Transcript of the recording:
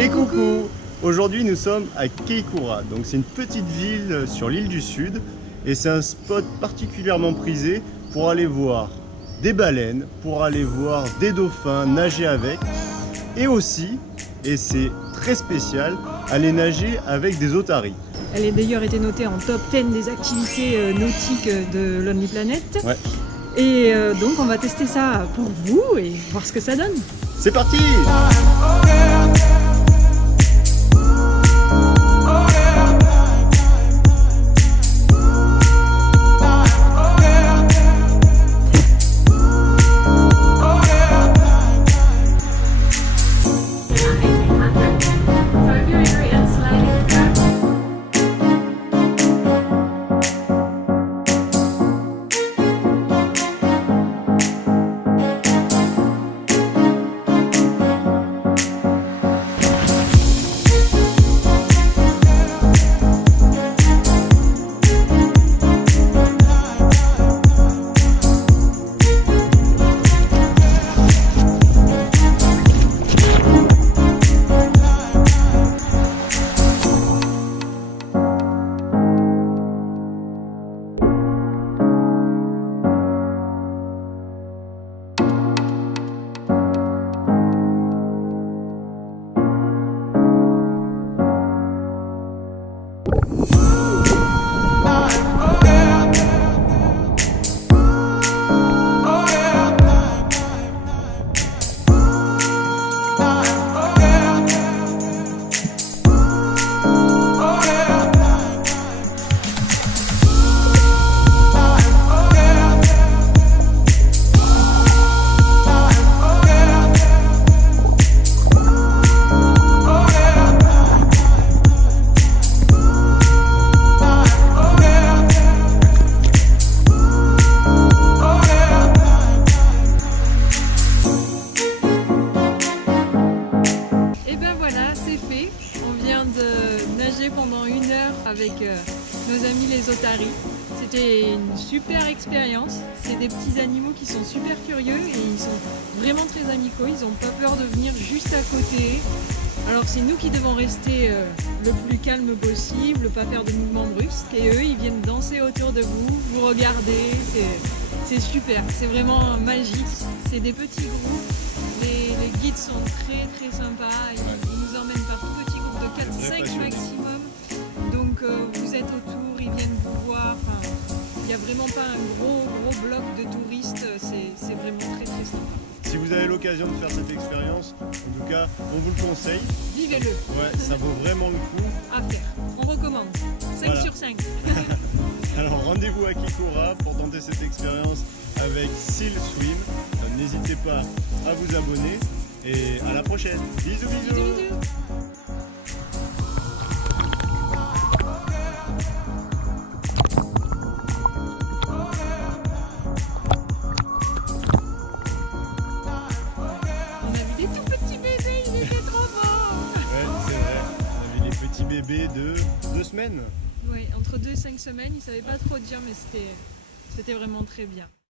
Et coucou! Aujourd'hui nous sommes à Keikura, donc c'est une petite ville sur l'île du Sud et c'est un spot particulièrement prisé pour aller voir des baleines, pour aller voir des dauphins, nager avec et aussi, et c'est très spécial, aller nager avec des otaries. Elle a d'ailleurs été notée en top 10 des activités nautiques de Lonely Planet. Ouais. Et donc on va tester ça pour vous et voir ce que ça donne. C'est parti! Pendant 1 heure avec nos amis les otaries. C'était une super expérience. C'est des petits animaux qui sont super curieux et ils sont vraiment très amicaux. Ils n'ont pas peur de venir juste à côté. Alors c'est nous qui devons rester le plus calme possible, pas faire de mouvements brusques. Et eux, ils viennent danser autour de vous, vous regarder. C'est super, c'est vraiment magique. C'est des petits groupes. Les guides sont très sympas. Ils nous emmènent par tout petits groupes de 4-5 maximum. Donc vous êtes autour, ils viennent vous voir. Enfin, il n'y a vraiment pas un gros bloc de touristes. C'est vraiment très sympa. Si vous avez l'occasion de faire cette expérience, en tout cas, on vous le conseille. Vivez-le. Ouais, ça vaut vraiment le coup. À faire. On recommande. 5 sur 5. Alors rendez-vous à Keikura pour tenter cette expérience avec Seal Swim. N'hésitez pas à vous abonner et à la prochaine. Bisous. Bisous. Bébé de 2 semaines. Oui, entre 2 et 5 semaines, ils ne savaient pas trop dire, mais c'était vraiment très bien.